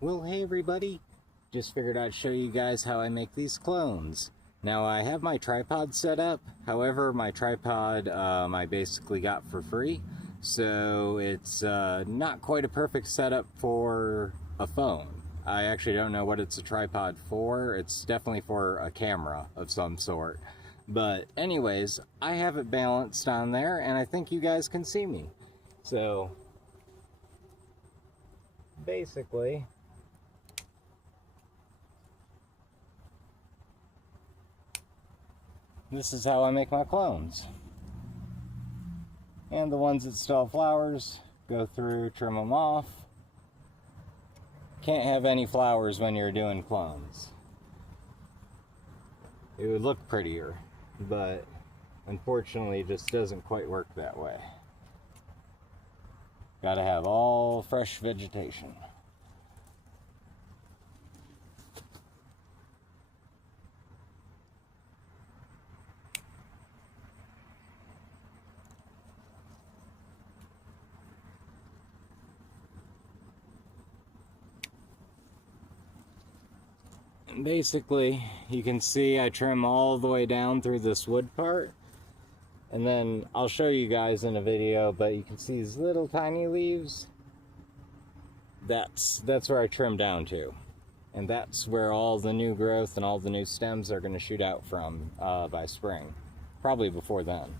Well, hey everybody, just figured I'd show you guys how I make these clones. Now I have my tripod set up, however my tripod I basically got for free, so it's not quite a perfect setup for a phone. I actually don't know what it's a tripod for. It's definitely for a camera of some sort. But anyways, I have it balanced on there and I think you guys can see me. So basically, this is how I make my clones. And the ones that still have flowers, go through, trim them off. Can't have any flowers when you're doing clones. It would look prettier, but unfortunately it just doesn't quite work that way. Gotta have all fresh vegetation. Basically, you can see I trim all the way down through this wood part, and then I'll show you guys in a video, but you can see these little tiny leaves. That's where I trim down to, and that's where all the new growth and all the new stems are going to shoot out from by spring, probably before then.